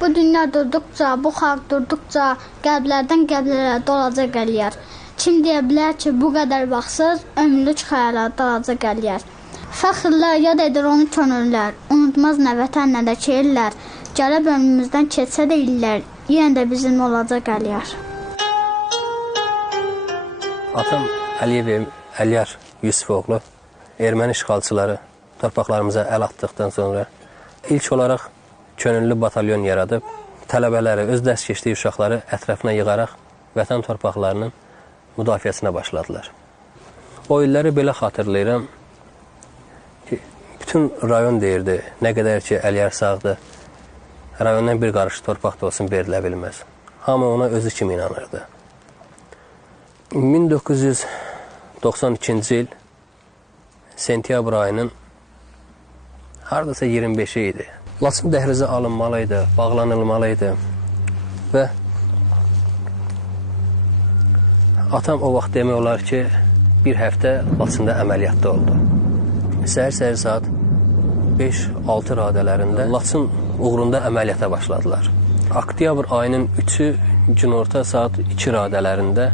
Bu dünya durduqca, bu xalq durduqca qəlblərdən qəlblərə dolacaq eləyər. Kim deyə bilər ki, bu qədər vaxtsız ömürlük xəyala dalacaq eləyər. Fəxrlər yad edir onu könüllər, unutmaz nə vətən, nə də ki ellər. Gəlib ömrümüzdən keçsə də illər, yenə də bizim olacaq eləyər. Atam Əliyev Əliyar Yusufoğlu erməni işğalçıları torpaqlarımıza əl atdıqdan sonra ilk olaraq könüllü batalyon yaradıb, tələbələri, öz dərs keçdiyi uşaqları ətrafına yığaraq vətən torpaqlarının müdafiəsinə başladılar. O illəri belə xatırlayıram ki, bütün rayon deyirdi, nə qədər ki Əliyar sağdır, rayondan bir qarış torpaq da olsun verilə bilməz. Hamı ona özü kimi inanırdı. 1992-ci il sentyabr ayının haradasa 25-i idi. Laçın dəhlizi alınmalıydı, bağlanılmalıydı və atam o vaxt demək olar ki, bir həftə Laçında əməliyyatda oldu. Səhər-səhər saat 5-6 radələrində Laçın uğrunda əməliyyata başladılar. Oktyabr ayının 3-ü günorta saat 2 radələrində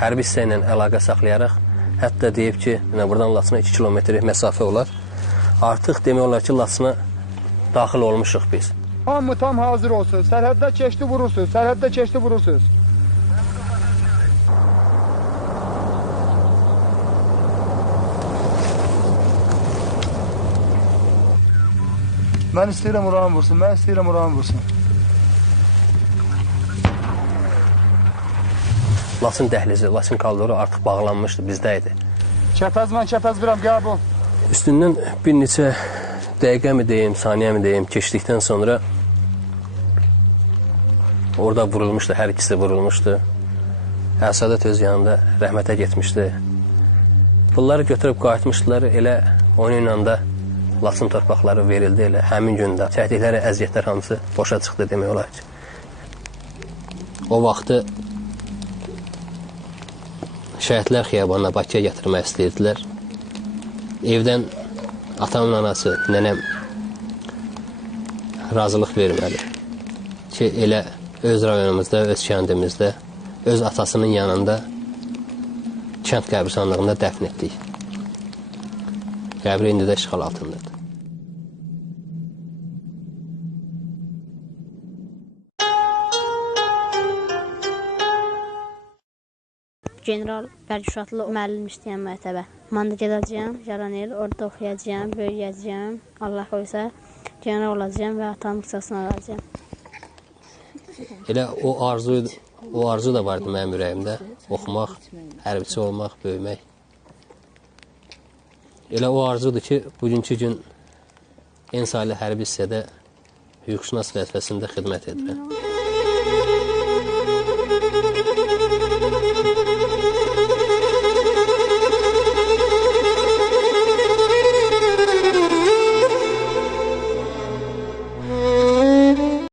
hərbi hissə ilə əlaqə saxlayaraq, hətta deyib ki, buradan Laçına 2 kilometr məsafə olar. Artıq demək olar ki, Laçına daxil olmuşuq biz. Hamı tam hazır olsun. Sərhəddə keçdi vurursunuz. Sərhəddə keçdi vurursunuz. Mən istəyirəm uran vursun. Mən istəyirəm uran vursun. Laçın dəhlizi, Laçın koridoru artıq bağlanmışdı, bizdə idi. Kəpəz mən kəpəz viram, qəbul. Üstündən bir neçə dəqiqə mi deyim, saniyə mi deyim, keçdikdən sonra orada vurulmuşdu, hər ikisi vurulmuşdu. Əsadət öz yanında rəhmətə getmişdi. Bunları götürüb qayıtmışdılar, elə onun ilə də Laçın torpaqları verildi, elə həmin gündə. Çəkdikləri əziyyətlər hamısı boşa çıxdı demək olar ki. O vaxtı şəhidlər xiyabanına Bakıya gətirmək istəyirdilər. Evdən atamın anası, nənəm razılıq verməli ki, elə öz rayonumuzda, öz kəndimizdə, öz atasının yanında kənd qəbirstanlığında dəfn etdik. Qəbri indi də işğal altındadır. General Bərgüşatlı müəllim işləyən məktəbə. Mən də gedəcəyəm, yalan il, orada oxuyacağım, böyüyəcəyəm. Allah qoysa, general olacağım və atamın qısasını alacağım. Elə o arzu da vardı mənim ürəyimdə. Oxumaq, hərbiçi olmaq, böyümək. Elə o arzudur ki, bugünkü gün Ensali hərbi hissədə hüquqşünas vəzifəsində xidmət edirəm.